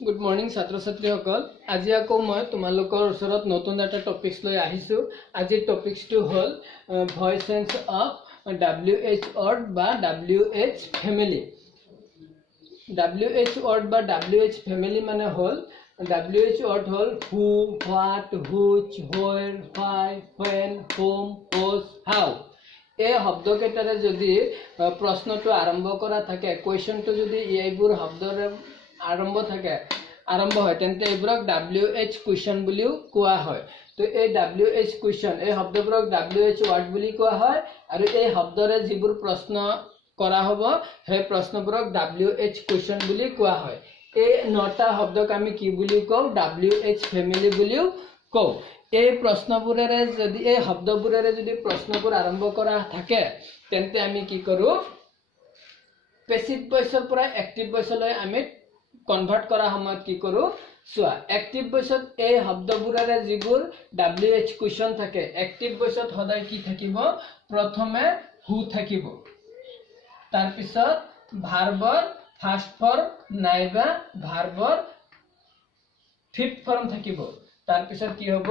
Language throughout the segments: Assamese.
गुड मॉर्निंग छात्र छात्री आज आको मैं तुम्हालोकर ओसरत नतुन एटा टपिक्स লৈ আহিছো। আজি टपिक्सটো হল voice change of WH word বা WH फैमिली। WH वर्ड বা WH फैमिली माने हल WH वर्ड हल who, what, which, where, why, when, whom, what, how. এই শব্দকেইটাৰে যদি প্ৰশ্নটো আৰম্ভ কৰা থাকে, কোৱেশ্চনটো যদি এইবোৰ শব্দৰে आरम्भ থাকে आरम्भ হয় তেন্তে এইবোৰক WH কুৱেশ্চন বুলিও কোৱা হয়। তো এই WH কুৱেশ্চন এই শব্দবোৰক WH ওয়াৰ্ড বুলি কোৱা হয় আৰু এই শব্দৰে যিবোৰ প্ৰশ্ন কৰা হ'ব সেই প্ৰশ্নবোৰক WH কুৱেশ্চন বুলি কোৱা হয়। এই নটা শব্দক আমি কি বুলি কওঁ? WH ফ্যামিলি বুলিও কওঁ। এই প্ৰশ্নবোৰেৰে যদি এই শব্দবোৰেৰে যদি প্ৰশ্নবোৰ আৰম্ভ কৰা থাকে তেন্তে আমি কি কৰো? পেসিভ ভয়েসৰ পৰা এক্টিভ ভয়েসলৈ আমি কনভাৰ্ট কৰা সময়ত কি কৰো? চোৱা এক্টিভ ভয়েসত এই শব্দবোৰেৰে যিবোৰ WH কুৱেশ্চন থাকে, এক্টিভ ভয়েসত সদায় কি থাকিব? প্ৰথমে হু থাকিব, তাৰ পিছত ভাৰ্বৰ ফাৰ্স্ট ফৰ্ম নাইবা ভাৰ্বৰ ফিফথ ফৰ্ম থাকিব, তাৰ পিছত কি হ'ব?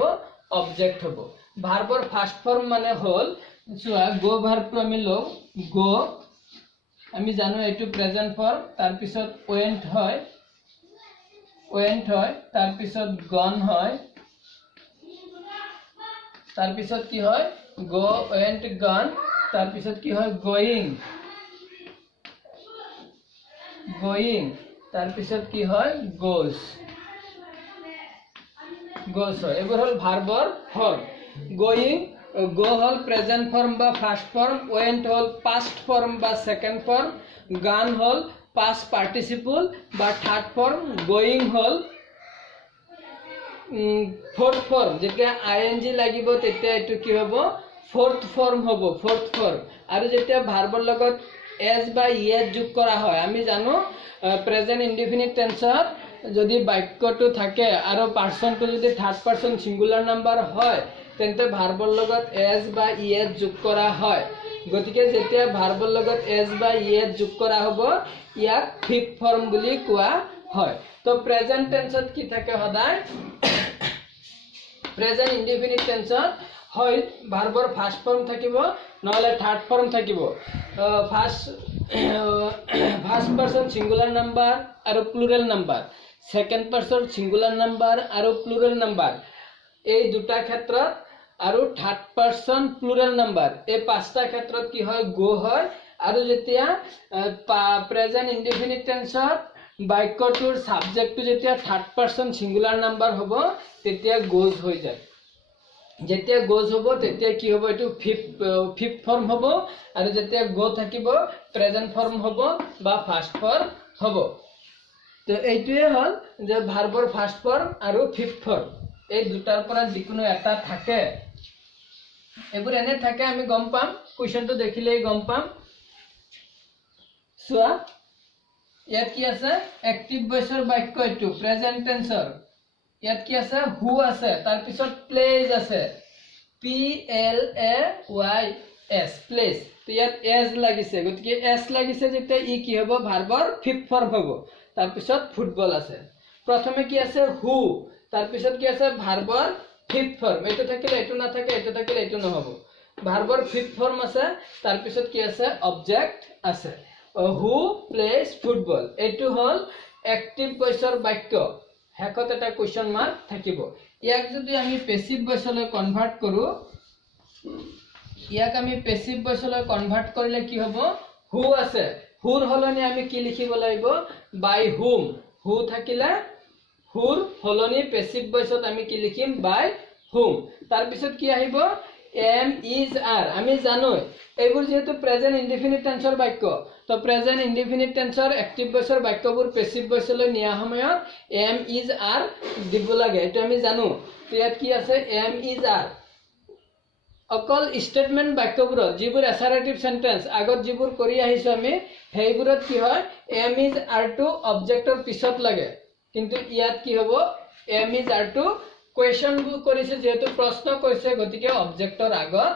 অবজেক্ট হ'ব। ভাৰ্বৰ ফাৰ্স্ট ফৰ্ম মানে হল চোৱা গো ভাৰ্বটো আমি লও গো, আমি জানো এটো প্ৰেজেন্ট ফৰ্ম, তাৰ পিছত ওয়েন্ট হয়, ওয়েন্ট হয়, তাৰ পিছত গন হয়, তাৰ পিছত কি হয়? গো, ওয়েন্ট, গন, তাৰ পিছত কি হয়? গোইং, গোইং, তাৰ পিছত কি হয়? গোজ, গোজ হয়। এবোৰ হল ভাৰ্বৰ ফর্ম। গোইং গো হল প্রেজেন্ট ফর্ম বা ফার্স্ট ফর্ম, ওয়েন্ট হল পাস্ট ফর্ম বা সেকেন্ড ফর্ম, গান হল পাস্ট পার্টিসিপল বা থার্ড ফর্ম, গোইং হল ফোর্থ ফর্ম। যেতিয়া ING লাগিব তেতিয়া এটো কি হ'ব? ফোর্থ ফর্ম হ'ব, ফোর্থ ফর্ম। আৰু যেতিয়া ভাৰ্বৰ লগত এস বা ইএস যোগ কৰা হয়, আমি জানো প্ৰেজেন্ট ইনডিফিনিট টেন্সত যদি বাক্যটো থাকে আৰু পাৰ্সনটো যদি থাৰ্ড পাৰ্সন সিঙ্গুলাৰ নাম্বাৰ হয় তেন্তে ভাৰ্বৰ লগত এস বা ইএস যোগ কৰা হয়। গতিকে যেতিয়া ভাৰ্বৰ লগত এস বা ইএস যোগ কৰা হ'ব ইয়াক ফিফথ ফৰ্ম বুলি কোৱা হয়। তো প্ৰেজেন্ট টেন্সত কি থাকে? সদায় প্ৰেজেন্ট ইনডিফিনিট টেন্সত হয় ভাৰ্বৰ ফাৰ্স্ট ফৰ্ম থাকিব নহলে থাৰ্ড ফৰ্ম থাকিব। ফাৰ্স্ট পাৰ্সন সিঙ্গুলাৰ নাম্বাৰ আৰু plural number, second person singular number আৰু প্লুৰাল নাম্বাৰ এই দুটা ক্ষেত্ৰত আৰু থাৰ্ড পাৰ্সন প্লুৰাল নাম্বাৰ এই পাঁচটা ক্ষেত্ৰত কি হয়? গো হয়। আৰু যেতিয়া প্ৰেজেন্ট ইনডিফিনিট টেন্সত বাক্যটোৰ সাবজেক্টটো যেতিয়া থার্ড পার্সন সিঙ্গুলার নাম্বার হ'ব তেতিয়া গোজ হৈ যায়। যেতিয়া গোজ হ'ব তেতিয়া কি হ'ব? এটো ফিফথ ফর্ম হ'ব। আৰু যেতিয়া গো থাকিব প্ৰেজেন্ট ফৰ্ম হ'ব বা ফাৰ্স্ট ফৰ্ম হ'ব। তো এইটোৱে হল যে ভাৰ্বৰ ফাৰ্স্ট ফৰ্ম আৰু ফিফথ ফৰ্ম এই দুটাৰ পৰা যিকোনো এটা থাকে। এবোৰ এনে থাকে আমি গম পাম, কুৱেশ্চনটো দেখিলেই গম পাম। চোৱা ইয়াত কি আছে? এক্টিভ ভয়েসৰ বাক্য এটো প্ৰেজেন্ট টেন্সৰ। ইয়াত কি আছে? হু আছে, তাৰ পিছত প্লেজ আছে, PLAYS প্লেজ। তো ইয়াত এস লাগিছে, গতিকে এস লাগিছে যেতিয়া ই কি হ'ব? ভাৰ্বৰ ফিফথ ফৰ্ম হ'ব। তাৰ পিছত ফুটবল আছে। প্ৰথমে কি আছে? হু, তাৰ পিছত কি আছে? ভাৰ্বৰ ফিফথ ফৰ্ম। এটো থাকিলে এটো নাথাকে, এটো থাকিলে এটো নহব। ভাৰ্বৰ ফিফথ ফৰ্ম আছে, তাৰ পিছত কি আছে? অবজেক্ট আছে। হু প্লেজ ফুটবল এটো হল এক্টিভ ভয়েসৰ বাক্য। হেকত এটা কোয়েশ্চন মাৰ্ক থাকিব। ইয়াক যদি আমি পেসিভ ভয়েসলৈ কনভাৰ্ট কৰো, ইয়াক আমি পেসিভ ভয়েসলৈ কনভাৰ্ট কৰিলে কি হ'ব? হু আছে, হুৰ হলনি আমি কি লিখিব লাগিব? বাই হুম। হু থাকিলে হুৰ হলনি পেসিভ ভয়েসত আমি কি লিখিম? বাই হুম। তাৰ পিছত কি আহিব? Am is are. আমি জানো এইবোৰ যেহেতু প্ৰেজেন্ট ইনডিফিনিট টেন্সৰ বাক্য, তো প্ৰেজেন্ট ইনডিফিনিট টেন্সৰ এক্টিভ ভয়েসৰ বাক্যবোৰ পেসিভ ভয়েসলৈ নিয়া সময়ত এম ইজ আর দিব লাগে, এটো আমি জানো। তো ইয়াত কি আছে? এম ইজ আর। অকল স্টেটমেন্ট বাক্যবোৰত যিবোৰ এসাৰেটিভ সেন্টেন্স আগত যিবোৰ কৰি আহিছো আমি সেইবোৰত কি হয়? এম ইজ আৰ টু অবজেক্টৰ পিছত লাগে, কিন্তু ইয়াত কি হ'ব? Am is are to question কৰিছে যেহেতু প্ৰশ্ন কৈছে গতিকে অবজেক্টৰ আগত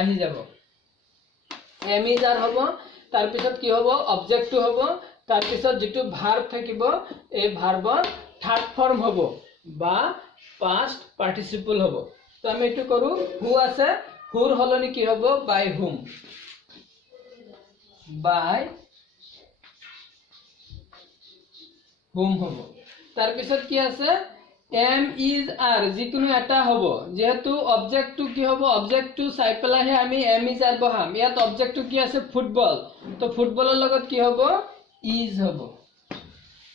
আহি যাব। এম ইজ আৰ হ'ব, তাৰ পিছত কি হ'ব? অবজেক্টটো হ'ব, तार पिছত जितु भार्ब থাকিব এই ভাৰ্বৰ থাৰ্ড ফৰ্ম হ'ব বা পাস্ট পাৰ্টিসিপল হ'ব তো আমি এটু কৰো হু আছে হুৰ হলনি কি হ'ব বাই হুম হ'ব तार पिছত কি আছে एम इज आर जिकुनु এটা হ'ব যেহেতু অবজেক্ট টু কি হ'ব অবজেক্ট টু চাই পেলাহে আমি এম ইজ আৰ বহাম ইয়াত অবজেক্ট টু কি আছে ফুটবল তো ফুটবলৰ লগত কি হ'ব ইজ হ'ব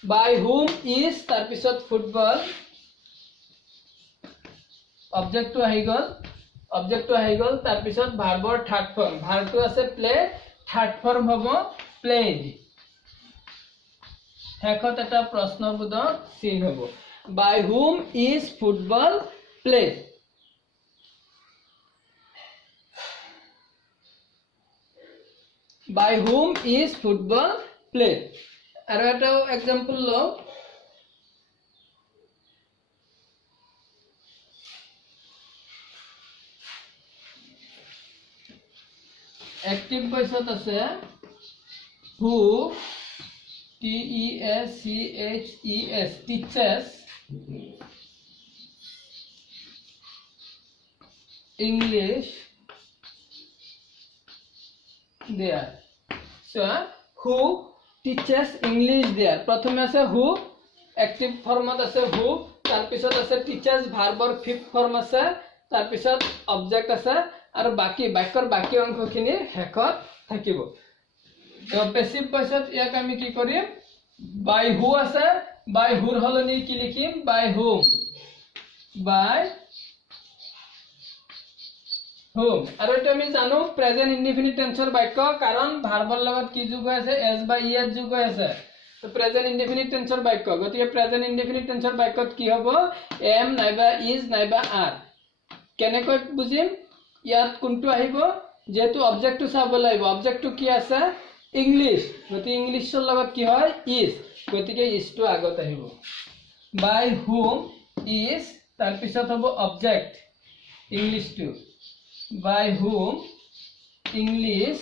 বাই হুম ইজ तार पिছত ফুটবল অবজেক্ট টু আহি গল तार पिছত ভাৰ্বৰ থাৰ্ড ফৰ্ম ভাৰ্বটো আছে প্লে থাৰ্ড ফৰ্ম হ'ব প্লেড হেকত এটা প্ৰশ্নবোধক চিন হ'ব By whom is football played? By whom is football played? আৰু এটা এক্সাম্পল লও एक्टिव ভয়েসত আছে who TEACHES teaches English there so who teaches English there प्रथमे আছে who एक्टिव फॉर्मत আছে who तार पिছত আছে teaches ভাৰ্বৰ ফিফথ ফৰ্ম আছে तार पिছত অবজেক্ট আছে আৰু বাকি বাক্যৰ বাকি অংশখিনি হেকত থাকিব তো পেসিভ ভয়েসত ইয়াক আমি কি কৰিম বাই হু আছে বাই হুৰ হলনি কি লিখিম বাই হুম আৰু এটা আমি জানো প্ৰেজেন্ট ইনডিফিনিট টেন্সৰ বাক্য কাৰণ ভাৰ্বৰ লগত কি যোগ হৈ আছে এস বা ইএস যোগ হৈ আছে তো প্ৰেজেন্ট ইনডিফিনিট টেন্সৰ বাক্য গতিকে প্ৰেজেন্ট ইনডিফিনিট টেন্সৰ বাক্যত কি হ'ব এম নাইবা ইজ নাইবা আৰ কেনেকৈ বুজিম ইয়াত কোনটো আহিব যেহেতু অবজেক্টটো চাব লাগিব অবজেক্টটো কি আছে ইংলিশ গতিকে ইংলিশৰ লগত কি হয় ইজ গতিকে ইজটো আগত আহিব বাই হুম ইজ তাৰ পিছত হ'ব object English to by whom English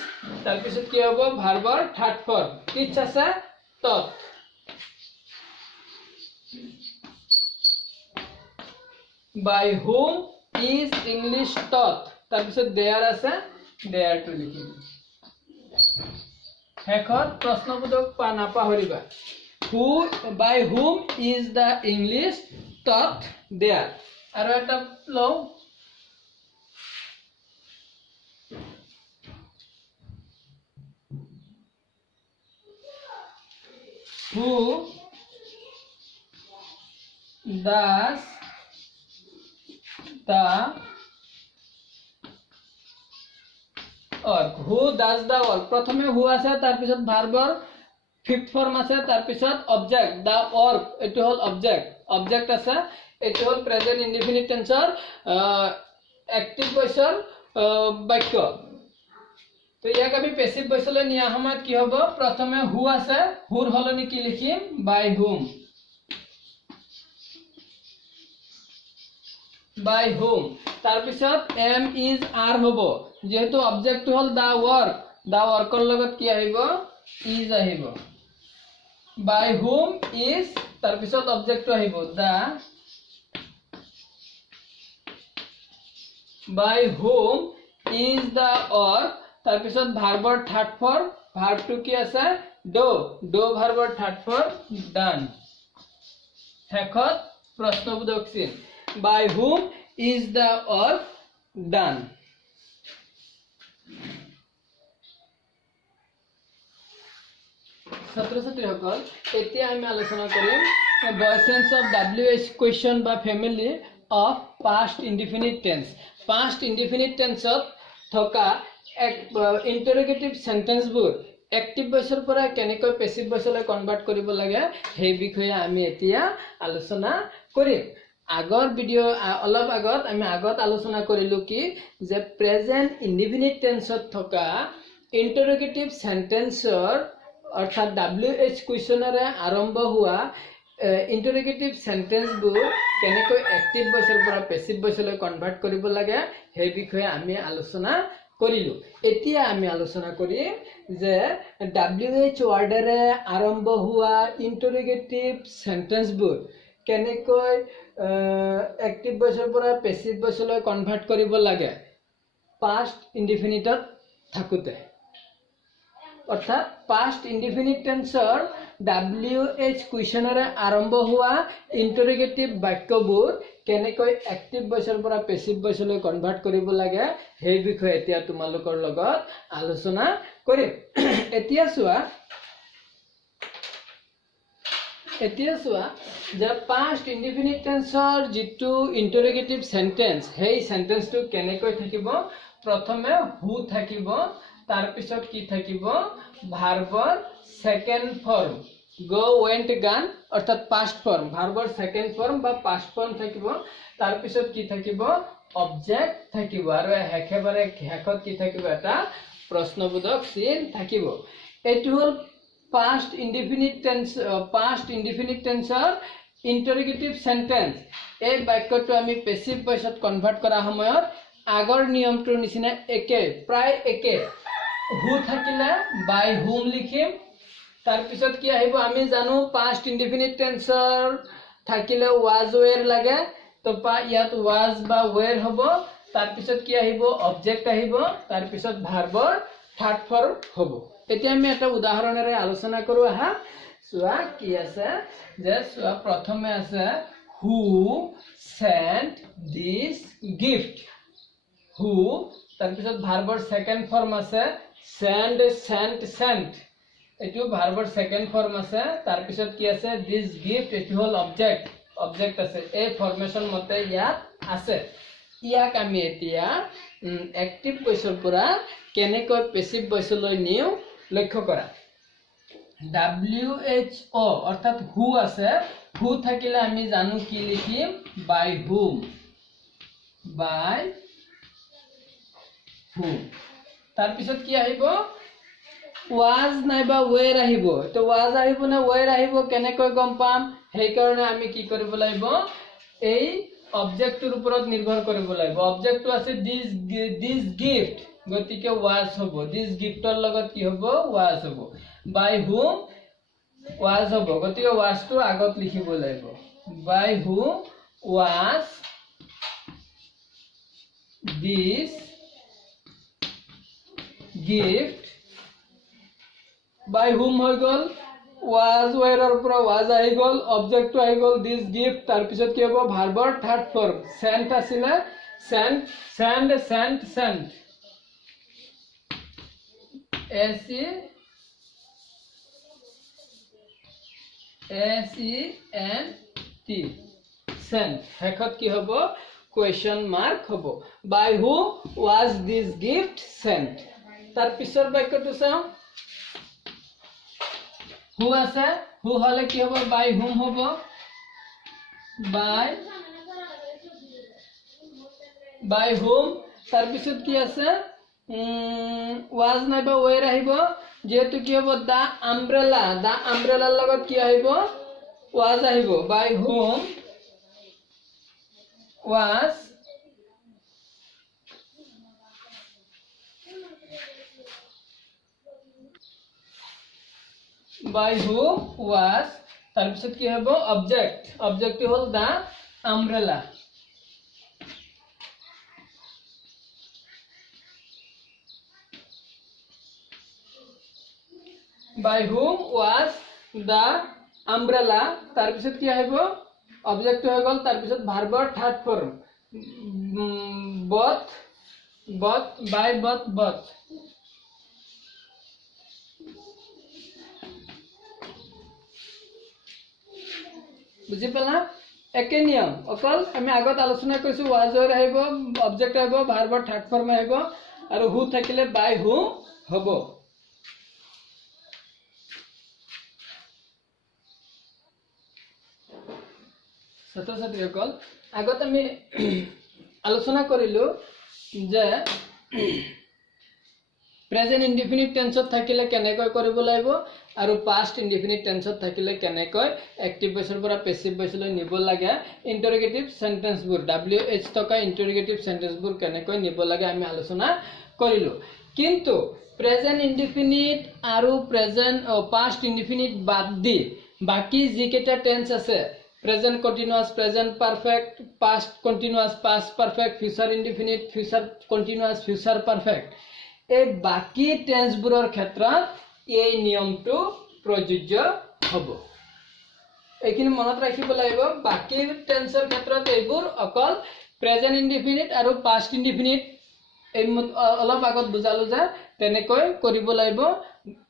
তাৰ পিছত কি হ'ব ভাৰ্বৰ থাৰ্ড ফৰ্ম টিচ আছে তত বাই হুম ইজ ইংলিশ তত তাৰ পিছত দেয়াৰ আছে দেয়াৰ টু লিখিম হেকত প্ৰশ্নবোধক নাপাহৰিবা who by whom is the English taught there আৰু এটা লও who does the who does the work प्रथमे who আছে तार पिছত ভাৰ্বৰ ফিফথ ফৰ্ম আছে তাৰ পিছত অবজেক্ট দা ওয়াৰ্ক এটো হল অবজেক্ট আছে এটো হল প্ৰেজেন্ট ইনডিফিনিট টেন্সৰ অ্যাক্টিভ ভয়েসৰ বাক্য তো ইয়াক আমি পেসিভ ভয়েসলৈ নিয়া সময়ত কি হ'ব প্ৰথমে হু আছে হুৰ হলনি কি লিখিম বাই হুম তাৰ পিছত এম ইজ আৰ হ'ব যেহেতু অবজেক্ট হল দা ওয়াৰ্কৰ লগত কি আহিব ইজ আহিব by whom is तार पिছত অবজেক্ট আহিব দা by whom is the work तार पिছত ভাৰ্বৰ থাৰ্ড ফৰ্ম ভাৰ্ব টু কি আছে ডো ভাৰ্বৰ থাৰ্ড ফৰ্ম ডান হেকত প্ৰশ্নবোধক চিন by whom is the work done ছাত্ৰ ছাত্ৰীসকল এতিয়া আমি আলোচনা কৰিম ভয়েসেন্স অফ WH কোৱেশ্চন বা family of past indefinite tense past indefinite টেন্সত থকা ইন্টাৰোগেটিভ সেন্টেন্সবোৰ एक्टिव ভয়েসৰ পৰা কেনেকৈ পেসিভ ভয়েসলৈ কনভাৰ্ট কৰিব লাগে সেই বিষয়ে আমি এতিয়া আলোচনা কৰিম আগৰ ভিডিও অলপ আগত আমি আলোচনা কৰিলো কি যে প্ৰেজেন্ট ইনডিফিনিট টেন্সত থকা ইন্টাৰোগেটিভ সেন্টেন্সৰ অৰ্থাৎ WH কোৱেশ্চনৰে আৰম্ভ হোৱা ইন্টাৰোগেটিভ সেন্টেন্সবোৰ কেনেকৈ एक्टिव ভয়েসৰ পৰা পেসিভ ভয়েসলৈ কনভাৰ্ট কৰিব লাগে সেই বিষয়ে আমি আলোচনা কৰিলো এতিয়া আমি আলোচনা কৰিম যে WH ওয়াৰ্ডেৰে আৰম্ভ হোৱা ইন্টাৰোগেটিভ সেন্টেন্সবোৰ কেনেকৈ এক্টিভ ভয়েসৰ পৰা পেসিভ ভয়েসলৈ কনভাৰ্ট কৰিব লাগে পাস্ট ইনডিফিনিটত থাকোতে অৰ্থাৎ পাস্ট ইনডিফিনিট টেন্সৰ WH কুৱেশ্যনেৰে আৰম্ভ হোৱা ইন্টাৰোগেটিভ বাক্যবোৰ কেনেকৈ এক্টিভ ভয়েসৰ পৰা পেসিভ ভয়েসলৈ কনভাৰ্ট কৰিব লাগে সেই বিষয়ে এতিয়া তোমালোকৰ লগত আলোচনা কৰিম এতিয়া চোৱা যে পাস্ট ইনডিফিনিট টেন্সৰ যেটো ইন্টাৰোগেটিভ সেন্টেন্স সেই সেন্টেন্সটো কেনেকৈ থাকিব প্ৰথমে হু থাকিব तार पिছত की থাকিব ভাৰ্বৰ second form go went gone অৰ্থাৎ পাস্ট ফৰ্ম ভাৰ্বৰ সেকেন্ড ফৰ্ম বা পাস্ট ফৰ্ম থাকিব तार पिছত কি থাকিব অবজেক্ট থাকিব আৰু একেবাৰে শেষত কি থাকিব এটা প্ৰশ্নবোধক চিন থাকিব এটো হল পাস্ট ইনডিফিনিট টেন্সৰ ইন্টাৰোগেটিভ সেন্টেন্স এই বাক্যটো আমি পেসিভ ভয়েসত কনভাৰ্ট কৰা সময়ত আগৰ নিয়মটোৰ নিচিনা একে প্ৰায় একে হু থাকিলে বাই হুম লিখিম तार पिছত কি আহিব আমি জানো পাস্ট ইনডিফিনিট টেন্সৰ থাকিলে ওয়াজ ওয়েৰ লাগে তো ইয়াত ওয়াজ বা ওয়েৰ হ'ব तार पिছত কি আহিব অবজেক্ট আহিব तार पिছত ভাৰ্বৰ থাৰ্ড ফৰ্ম হ'ব এতিয়া আমি এটা উদাহৰণেৰে আলোচনা কৰো আহা চোৱা কি আছে যে চোৱা প্ৰথমে আছে হু সেন্ট দিস গিফট হু तार पिছত ভাৰ্বৰ সেকেন্ড ফৰ্ম আছে send sent sent এটো ভাৰ্বৰ সেকেন্ড ফর্ম আছে तार पिছত কি আছে this gift এটো হল অবজেক্ট আছে এই ফরমেশন মতে ইয়াত আছে ইয়াক আমি এতিয়া এক্টিভ ভয়েসৰ পৰা কেনেকৈ পেসিভ ভয়েসলৈ নিউ লক্ষ্য কৰা WHO অর্থাৎ হু আছে হু থাকিলে আমি জানো কি লিখিম বাই হুম तार पिছত কি আহিব ওয়াজ নাইবা ওয়েৰ আহিব তো ওয়াজ আহিব না ওয়েৰ আহিব কেনেকৈ গম পাম সেই কাৰণে আমি কি কৰিব লাগিব এই অবজেক্টৰ ওপৰত নিৰ্ভৰ কৰিব লাগিব অবজেক্টটো আছে দিস গিফট গতিকে ওয়াজ হ'ব দিস গিফটৰ লগত কি হ'ব ওয়াজ হ'ব বাই হুম ওয়াজ হ'ব গতিকে ওয়াজটো আগত লিখিব লাগিব by whom was this gift by whom হৈ গল was whereৰ পৰা was আহি গল অবজেক্ট আহি গল this gift তাৰ পিছত কি হ'ব ভাৰ্বৰ থাৰ্ড ফর্ম sent আছিল sent sent শেষত কি হ'ব question mark হ'ব by whom was this gift sent तार पिছৰ বাক্যটো চাও হু আছে হু হলে কি হ'ব বাই হুম হ'ব বাই হুম तार পিছত কি আছে ওয়াজ নাইবা ওয়েৰ আহিব যেহেতু কি হ'ব দা আমব্ৰেলাৰ লগত কি আহিব ওয়াজ আহিব বাই whom was by whom was तार पिছত কি হ'ব অবজেক্ট হল the umbrella by whom was the umbrella तार पिছত কি আহিব অবজেক্ট হৈ গল तार पिছত ভাৰ্বৰ থাৰ্ড ফৰ্ম both বুঝি পেলা একে নিয়ম অকল আমি আগত আলোচনা কৰিছো ওয়াজৰ আহিব অবজেক্ট আহিব ভাৰ্বৰ থাৰ্ড ফৰ্ম আহিব আৰু হু থাকিলে বাই হুম হ'ব ছাত্ৰ-ছাত্ৰীসকল আগত আমি আলোচনা কৰিলো যে প্ৰেজেন্ট ইনডিফিনিট টেন্সত থাকিলে কেনেকৈ কৰিব লাগিব আৰু পাস্ট ইনডিফিনিট টেন্সত থাকিলে কেনেকৈ এক্টিভ ভয়েসৰ পৰা পেসিভ ভয়েসলৈ নিব লাগে ইন্টাৰোগেটিভ সেন্টেন্সবোৰ WH থকা ইন্টাৰোগেটিভ সেন্টেন্সবোৰ কেনেকৈ নিব লাগে আমি আলোচনা কৰিলো কিন্তু প্ৰেজেন্ট ইনডিফিনিট আৰু প্ৰেজেন্ট পাষ্ট ইনডিফিনিট বাদ দি বাকি যি কেইটা টেন্স আছে present continuous present perfect past continuous past perfect future indefinite future continuous future perfect এই বাকি টেন্সবোৰৰ ক্ষেত্ৰত এই নিয়মটো প্ৰযোজ্য হ'ব এইখিনি মনত ৰাখিব লাগিব বাকি টেন্সৰ ক্ষেত্ৰত এইবোৰ অকল প্ৰেজেন্ট ইনডিফিনিট আৰু পাষ্ট ইনডিফিনিট এই অলপ আগত বুজালো যে তেনেকৈ কৰিব লাগিব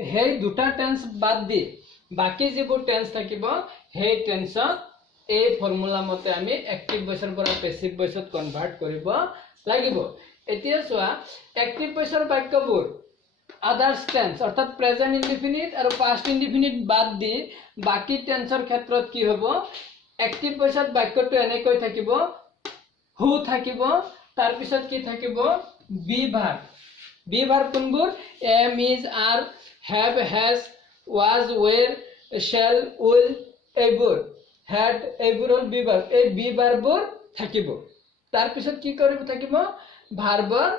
সেই দুটা টেন্স বাদ দি বাকি যিবোৰ টেন্স থাকিব সেই টেন্সত এই ফৰ্মুলা মতে আমি এক্টিভ ভয়েসৰ পৰা পেসিভ ভয়েসত কনভাৰ্ট কৰিব লাগিব এতিয়া চোৱা এক্টিভ ভয়েসৰ বাক্যবোৰ আদাৰ্স টেন্স অৰ্থাৎ প্ৰেজেন্ট ইনডিফিনিট और पास्ट ইনডিফিনিট বাদ দি বাকি টেন্সৰ ক্ষেত্ৰত কি হ'ব এক্টিভ ভয়েসত বাক্যটো এনেকৈ থাকিব হু থাকিব তাৰ পিছত কি থাকিব বি ভাৰ্ব কোনবোৰ am is are have has was were shall will এইবোৰ হ্যাড এইবোৰ হল বি ভাৰ্ব এই বি ভাৰ্ববোৰ থাকিব তাৰ পিছত কি কৰিব থাকিব ভাৰ্বৰ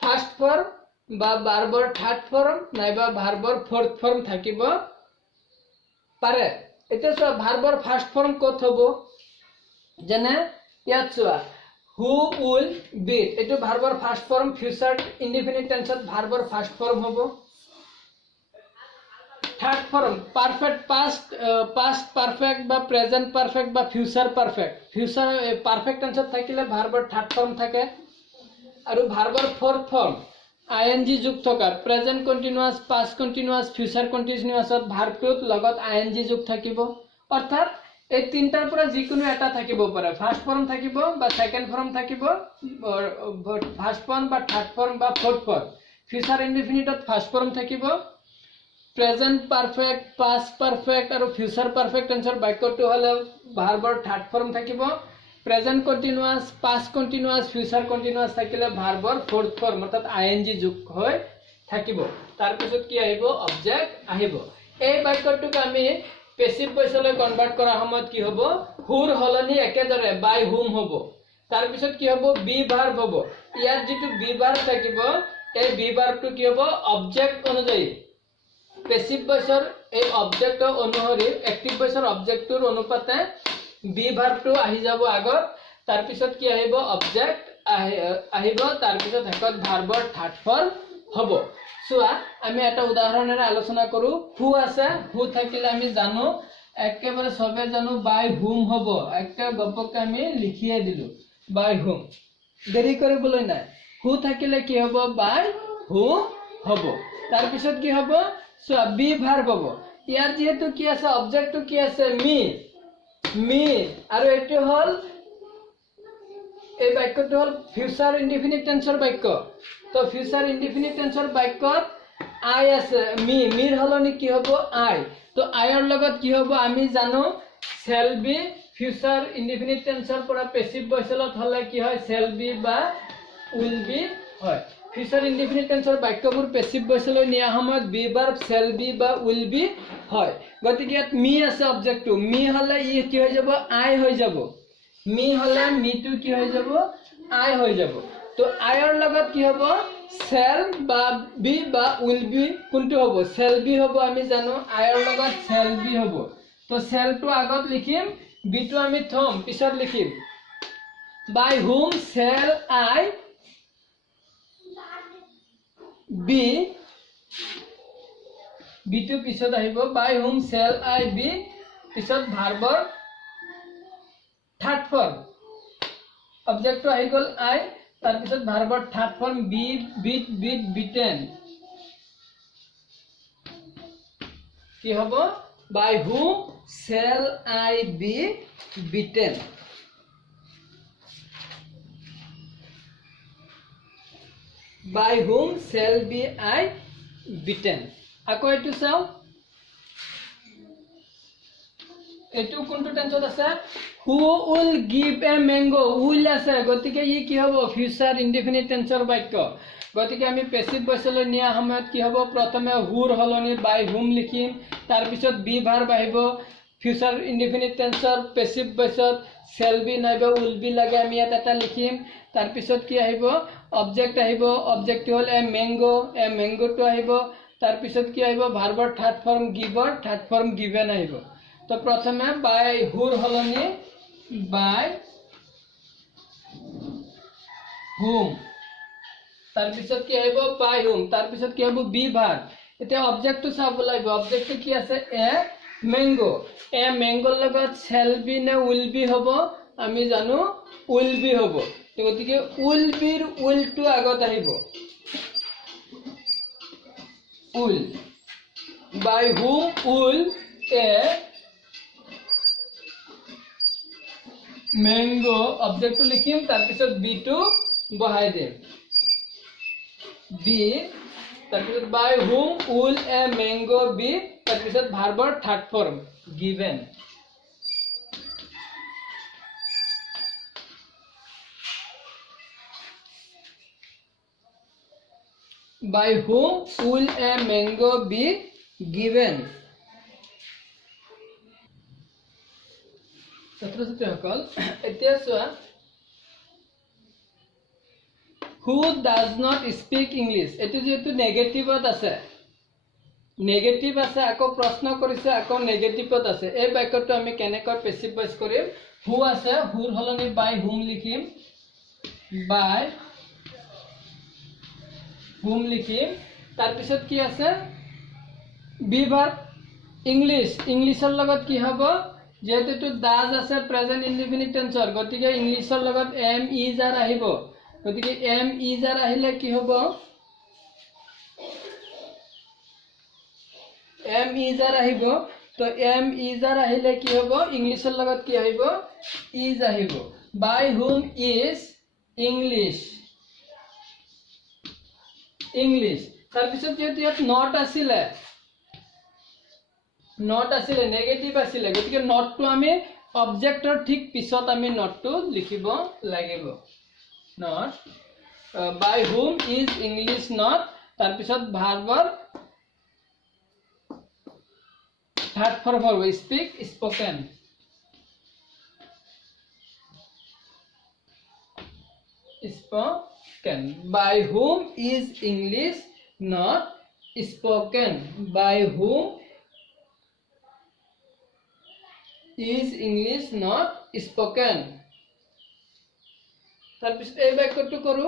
ফাৰ্স্ট ফৰ্ম বা ভাৰ্বৰ থাৰ্ড ফৰ্ম নাইবা ভাৰ্বৰ ফোৰ্থ ফৰ্ম থাকিব পাৰে এতিয়া চোৱা ভাৰ্বৰ ফাৰ্স্ট ফৰ্ম কত হ'ব যেনে ইয়াত চোৱা হু উইল বিট এটো ভাৰ্বৰ ফাৰ্স্ট ফৰ্ম ফিউচাৰ ইনডিফিনিট টেন্সত ভাৰ্বৰ ফাৰ্স্ট ফৰ্ম হ'ব third form perfect past perfect বা প্ৰেজেন্ট পাৰফেক্ট বা ফিউচাৰ পাৰফেক্ট টেন্সত থাকিলে ভাৰ্বৰ থাৰ্ড ফৰ্ম থাকে আৰু ভাৰ্বৰ ফোৰ্থ ফৰ্ম আইএনজি যুক্ত থকা present continuous past continuous future কন্টিনিউয়াসত ভাৰ্বটোত লগত আইএনজি যুক্ত থাকিব অৰ্থাৎ এই তিনটাৰ পৰা যিকোনো এটা থাকিব পাৰে ফার্স্ট ফর্ম থাকিব বা সেকেন্ড ফর্ম থাকিব ফার্স্ট ফর্ম বা থার্ড ফর্ম বা ফোর্থ ফর্ম ফিউচার ইনডিফিনিটত ফার্স্ট ফর্ম থাকিব প্রেজেন্ট পারফেক্ট পাস্ট পারফেক্ট আৰু ফিউচাৰ পাৰফেক্ট টেন্সৰ বাক্যটো হলে ভাৰ্বৰ থাৰ্ড ফৰ্ম থাকিব present continuous past continuous future continuous থাকিলে ভাৰ্বৰ ফোৰ্থ ফৰ্ম অৰ্থাৎ আইএনজি যুক্ত হৈ থাকিব তাৰ পিছত কি আহিব অবজেক্ট আহিব এই বাক্যটোক আমি পেসিভ ভয়েসলৈ কনভার্ট কৰা সময়ত কি হ'ব হুৰ হলনি একেদৰে বাই হুম হ'ব তাৰ পিছত কি হ'ব বি ভার্ব হ'ব ইয়াত যেটো বি ভার্ব থাকিব এই বি ভার্বটো কি হ'ব অবজেক্ট অনুযায়ী পেসিভ ভয়েসৰ এই অবজেক্ট অনুসৰি এক্টিভ ভয়েসৰ অবজেক্টৰ অনুপাতে বি ভাৰ্বটো আহি যাব আগত তাৰ পিছত কি আহিব অবজেক্ট আহিব তাৰ পিছত হেকত ভাৰ্বৰ থাৰ্ড ফৰ্ম হ'ব চোৱা আমি এটা উদাহৰণেৰে আলোচনা কৰো হু আছে হু থাকিলে আমি জানো একেবাৰে সবে জানো বাই হুম হ'ব একটা গপকে আমি লিখিয়ে দিলো বাই হুম দেৰি কৰিবলৈ নাই হু থাকিলে কি হ'ব বাই হুম হ'ব তাৰ পিছত কি হ'ব চোৱা বি ভাৰ্ব হ'ব ইয়াৰ যেহেতু কি আছে অবজেক্টটো কি আছে মি আৰু এটো হল এই বাক্যটো হল ফিউচাৰ ইনডিফিনিট টেন্সৰ বাক্য তো ফিউচাৰ ইনডিফিনিট টেন্সৰ বাক্যত আই আছে মিৰ হলনি কি হ'ব আই তো আইৰ লগত কি হ'ব আমি জানো শ্যাল বি ফিউচাৰ ইনডিফিনিট টেন্সৰ পৰা পেসিভ ভয়েসলত হলে কি হয় শ্যাল বি বা উইল বি হয় ফিউচার ইনডিফিনিট টেন্সৰ বাক্যবোৰ পেসিভ ভয়েসলৈ নিয়া সময়ত বি ভার্ব শ্যাল বি বা উইল বি হয় গতিকে ইয়াত মি আছে অবজেক্টটো মি হলে ই কি হৈ যাব আই হৈ যাব মি হলে মিটো কি হৈ যাব আই হৈ যাব তো আইৰ লগত কি হ'ব শ্যাল বা বি বা উইল বি কোনটো হ'ব শ্যাল বি হ'ব আমি জানো আইৰ লগত শ্যাল বি হ'ব তো শ্যালটো আগত লিখিম বিটো আমি থম পিছত লিখিম বাই হুম শ্যাল আই বি বিটো পিছত আহিব বাই হুম শ্যাল আই বি পিছত ভাৰ্বৰ থাৰ্ড ফৰ্ম অবজেক্ট আহি গল আই তাৰ পিছত ভাৰ্বৰ third form be beat beaten কি হ'ব by whom shall I be beaten by whom shall be I beaten আকৌ এটো চাও এটো কোনটো টেন্সত আছে who will give a mango will আছে গতিকে ই কি হ'ব ফিউচার ইনডিফিনিট টেন্সৰ বাক্য গতিকে আমি পেসিভ ভয়েসলৈ নিয়া সময়ত কি হ'ব প্ৰথমে হুৰ হলনি বাই হুম লিখিম তাৰ পিছত বি ভাৰ্ব আহিব ফিউচাৰ ইনডিফিনিট টেন্সৰ পেসিভ ভয়েসত shall be নাইবা will be লাগে আমি ইয়াত এটা লিখিম তাৰ পিছত কি আহিব অবজেক্ট আহিব, অবজেক্টটো হ'ল এ মেংগোটো আহিব, তাৰপিছত কি আহিব ভাৰ্বৰ থাৰ্ড ফৰ্ম গিভৰ, থাৰ্ড ফৰ্ম গিভেন আহিব। তো প্ৰথমে বাই হুৰ হলনি বাই হুম, তাৰপিছত কি আহিব বাই হুম, তাৰপিছত কি হ'ব বি ভাৰ্ব। এতিয়া অবজেক্টটো চাব লাগিব, অবজেক্টটো কি আছে এ মেংগো, এ মেংগোৰ লগত শ্যাল বি নে উইল বি হ'ব, আমি জানো উইল বি হ'ব। গতিকে উইল বিৰ উইলটো আগত আহিব, will by whom will a mango, অবজেক্টটো লিখিম তাৰপিছত বিটো বহাই দিম, বি তাৰপিছত by whom will a mango be, তাৰপিছত ভাৰ্বৰ third form given. By whom will a mango be given? ছাত্ৰ-ছাত্ৰীসকল এতিয়া চোৱা, who does not speak English, এটো যেহেতু নেগেটিভত আছে, নেগেটিভ আছে, আকৌ প্ৰশ্ন কৰিছে, আকৌ নেগেটিভত আছে, এই বাক্যটো আমি কেনেকৈ পেসিভ ভয়েস কৰিম, who আছে, whoৰ হলনি by whom লিখিম, by whom লিখিম, তাৰপিছত কি আছে বি ভাৰ্ব ইংলিশ, ইংলিশৰ লগত কি হ'ব, যেহেতু এটো ডাজ আছে প্ৰেজেন্ট ইনডিফিনিট টেন্সৰ, গতিকে ইংলিশৰ লগত এম ইজ আৰ আহিব, গতিকে এম ইজ আৰ আহিলে কি হ'ব, এম ইজ আৰ আহিব। তো এম ইজ আৰ আহিলে কি হ'ব, ইংলিশৰ লগত কি আহিব ইজ আহিব, বাই হুম ইজ ইংলিশ, ইংলিশ। তাৰপিছত যেহেতু ইয়াত নট আছিলে, নট আছিলে নেগেটিভ আছিলে, গতিকে নটটো আমি অবজেক্টৰ ঠিক পিছত আমি নটটো লিখিব লাগিব, not by whom is English not, তাৰপিছত ভাৰ্বৰ থাৰ্ড ফৰ্ম হ'ব speak spoken, spoken, by whom is English not spoken, by whom is English not spoken। তাৰপিছত এই বাক্যটো কৰো,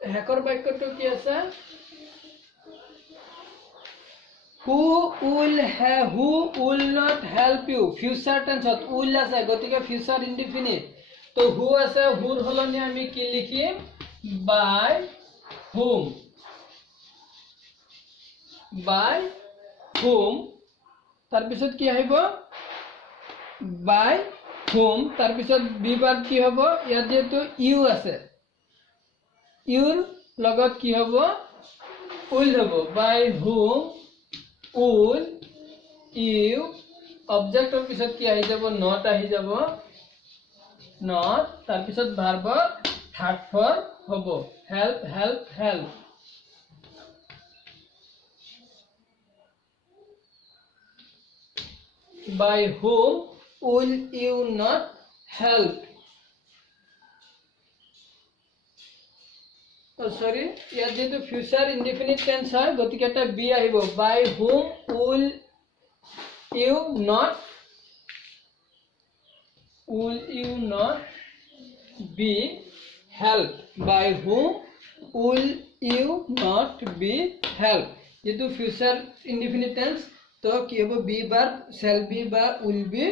হেকৰ বাক্যটো কি আছে, who will not help you, future টেন্সত will আছে, গতিকে ফিউচাৰ ইনডিফিনিট, তো হু আছে, হুৰ হলনি আমি কি লিখিম বাই হুম, বাই হুম, তাৰপিছত কি আহিব বাই হুম, তাৰপিছত বি ভাৰ্ব কি হ'ব, ইয়াত যেহেতু ইউ আছে, ইউৰ লগত কি হ'ব উইল হ'ব, বাই হুম উইল ইউ, অবজেক্টৰ পিছত কি আহি যাব নট আহি যাব, নট, তাৰপিছত ভাৰ্বৰ থাৰ্ড ফৰ্ম হ'ব help, help, help. By whom will you not help? Oh, sorry, ইয়াত যেহেতু ফিউচাৰ ইনডিফিনিট টেন্স হয়, গতিকে এটা বি আহিব, by whom will you not be helped, by whom will you not be helped, যেহেতু ফিউচাৰ ইনডিফিনিট টেন্স, তো কি হ'ব বি ভাৰ্ব শ্যাল বি বা উইল বি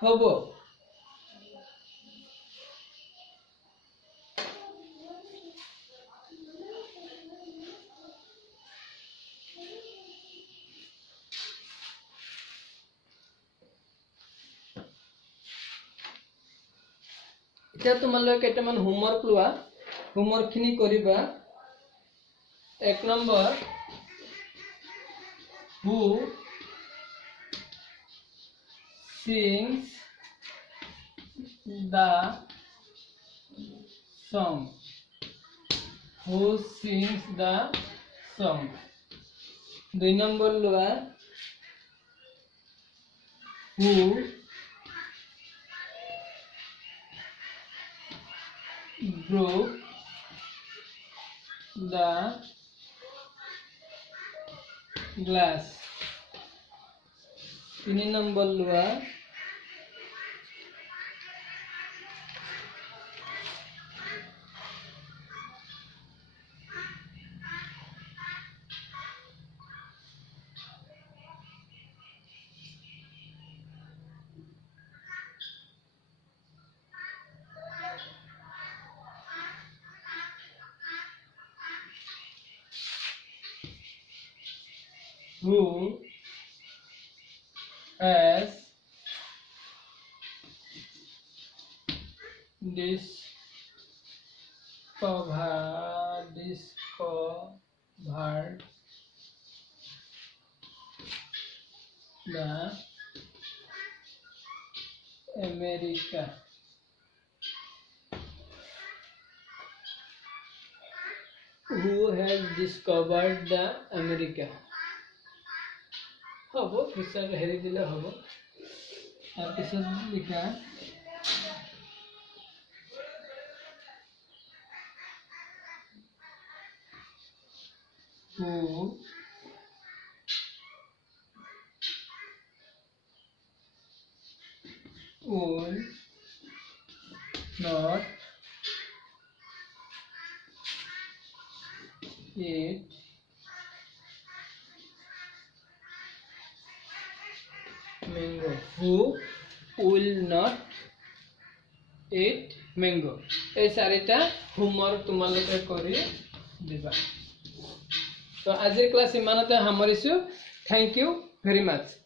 হ'ব। এতিয়া তোমালোকে কেইটামান হোমৱৰ্ক লোৱা, হোমৱৰ্কখিনি কৰিবা। 1 number, who sings the song, who sings the song। 2 number লোৱা, who broke the glass 3 number লোৱা who has discovered the America. Who has discovered the America? হ'ব পিছত হেৰি দিলে হ'ব তাৰপিছত লিখা who will not eat mango. Who will not eat mango. এই চাৰিটা হোমৱৰ্ক তোমালোকে কৰি দিবা। তো আজিৰ ক্লাছ ইমানতে সামৰিছো। Thank you very much.